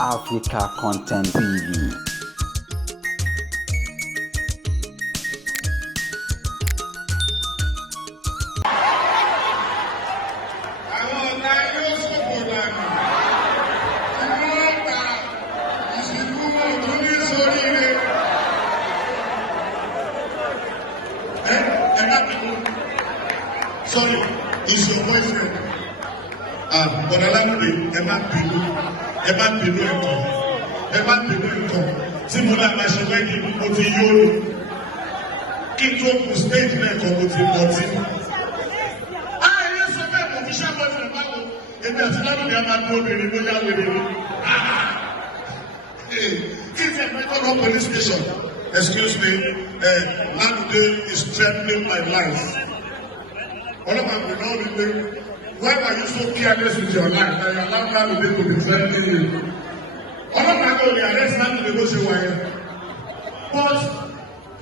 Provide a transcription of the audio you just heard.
Africa Content TV. Sorry, it's your boyfriend. But Alamide, ẹ má bínú ẹ̀kọ́. Tí mo náà máa ṣe wedding, mo ti yóò kí n tó kù stage náà kan mo ti bọ̀ tí. Ayé sọ bẹ́ẹ̀ mo fi ṣàbọ̀ ní ìbáwo. Èmi àti Alamide a máa dún obìnrin bóyá wèrè ni. Kí n tẹ̀ mẹ́tọ́ lọ police station. Excuse me, Alamide is threatening my life. Ọlọ́pàá kò náà rí pé why were you so careless with your life that you allow Lamide to be threatening you? Ọlọ́pàá kò lè arrest Lamide bó ṣe wáyé. But